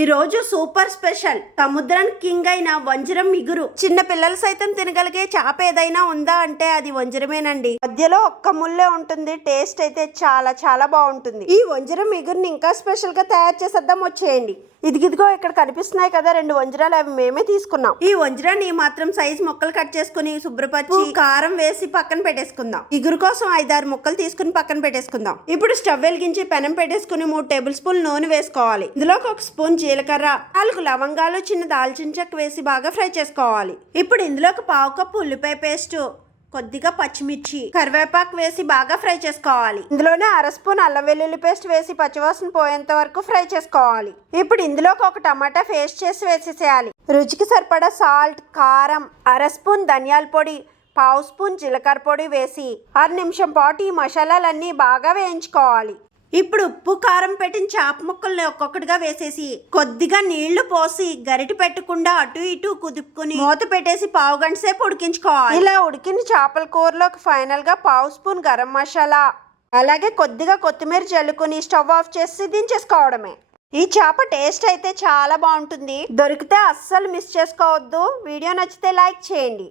ఈ రోజు super special సముద్రం కింగ్ అయిన వంజరం మిగురు. చిన్న పిల్లలు సైతం తినగలిగే చేప ఏదైనా ఉందా అంటే అది వంజరమేనండి. మధ్యలో ఒక్క ముల్లే ఉంటుంది. టేస్ట్ అయితే చాలా చాలా బాగుంటుంది. ఈ వంజరం మిగురుని ఇంకా స్పెషల్ గా తయారు చేసేద్దాం, వచ్చేయండి. ఇదిగో ఇక్కడ కనిపిస్తున్నాయి కదా 2 వంజరాలు, అవి మేమే తీసుకున్నాం. ఈ వంజరాన్ని మాత్రం సైజ్ ముక్కలు కట్ చేసుకుని శుభ్రపరిచి కారం వేసి పక్కన పెట్టేసుకుందాం. ఇగురు కోసం 5-6 ముక్కలు తీసుకుని పక్కన పెట్టేసుకుందాం. ఇప్పుడు స్టవ్ వెలిగించి పెనం పెట్టేసుకుని 3 టేబుల్ స్పూన్ నూనె వేసుకోవాలి. ఇందులోకి 1 స్పూన్ జీలకర్ర, 4 లవంగాలు, చిన్న దాల్చిన చెక్క వేసి బాగా ఫ్రై చేసుకోవాలి. ఇప్పుడు ఇందులోకి 1/2 కప్పు ఉల్లిపాయ పేస్ట్, కొద్దిగా పచ్చిమిర్చి, కరివేపాకు వేసి బాగా ఫ్రై చేసుకోవాలి. ఇందులోనే 1/2 స్పూన్ అల్లం వెల్లుల్లి పేస్ట్ వేసి పచ్చివాసన పోయేంత వరకు ఫ్రై చేసుకోవాలి. ఇప్పుడు ఇందులోకి 1 టమాటా పేస్ట్ చేసి వేసేసేయాలి. రుచికి సరిపడా సాల్ట్, కారం, 1/2 స్పూన్ ధనియాల పొడి, 1/2 స్పూన్ జీలకర్ర పొడి వేసి 6 నిమిషం పాటు ఈ మసాలాలన్నీ బాగా వేయించుకోవాలి. ఇప్పుడు ఉప్పు కారం పెట్టిన చేప ముక్కల్ని ఒక్కొక్కటిగా వేసేసి కొద్దిగా నీళ్లు పోసి గరిటె పెట్టకుండా అటు ఇటు కుదుపుకుని మూత పెట్టేసి 1/2 గంట సేపు ఉడికించుకోవాలి. ఇలా ఉడికిన చేపల కూరలోకి ఫైనల్ గా 1/2 స్పూన్ గరం మసాలా, అలాగే కొద్దిగా కొత్తిమీర జల్లుకుని స్టవ్ ఆఫ్ చేసి దించేసుకోవడమే. ఈ చేప టేస్ట్ అయితే చాలా బాగుంటుంది. దొరికితే అస్సలు మిస్ చేసుకోవద్దు. వీడియో నచ్చితే లైక్ చేయండి.